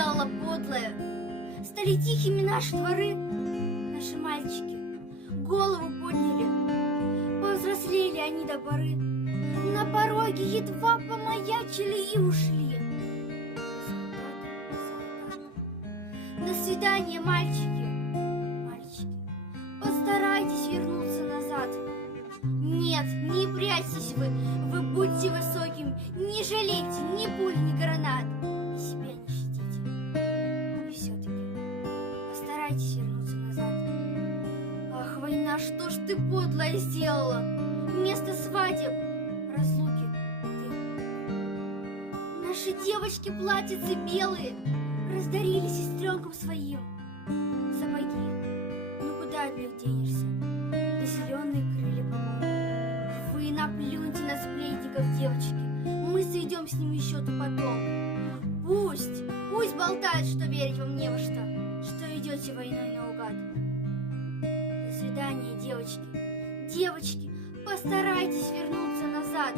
сделала, подлая? Стали тихими наши дворы, наши мальчики голову подняли, повзрослели они до поры, на пороге едва помаячили и ушли. До свидания, мальчики, мальчики, постарайтесь вернуться назад. Нет, не прячьтесь вы будьте высоким, не жалейте ни пуль, ни гранат, и себя не щадите. И все-таки постарайтесь вернуться назад. Ах, война, что ж ты подлая сделала? Вместо свадеб, разлуки ты. Наши девочки платьицы белые раздарили сестренкам своим. Сапоги, ну куда от них денешься? Да зеленые крылья помоют. Вы наплюньте на сплетников, девочки, мы сведем с ними счеты потом. Пусть болтают, что верить вам не во что идете войной наугад. До свидания, девочки, девочки, постарайтесь вернуться назад.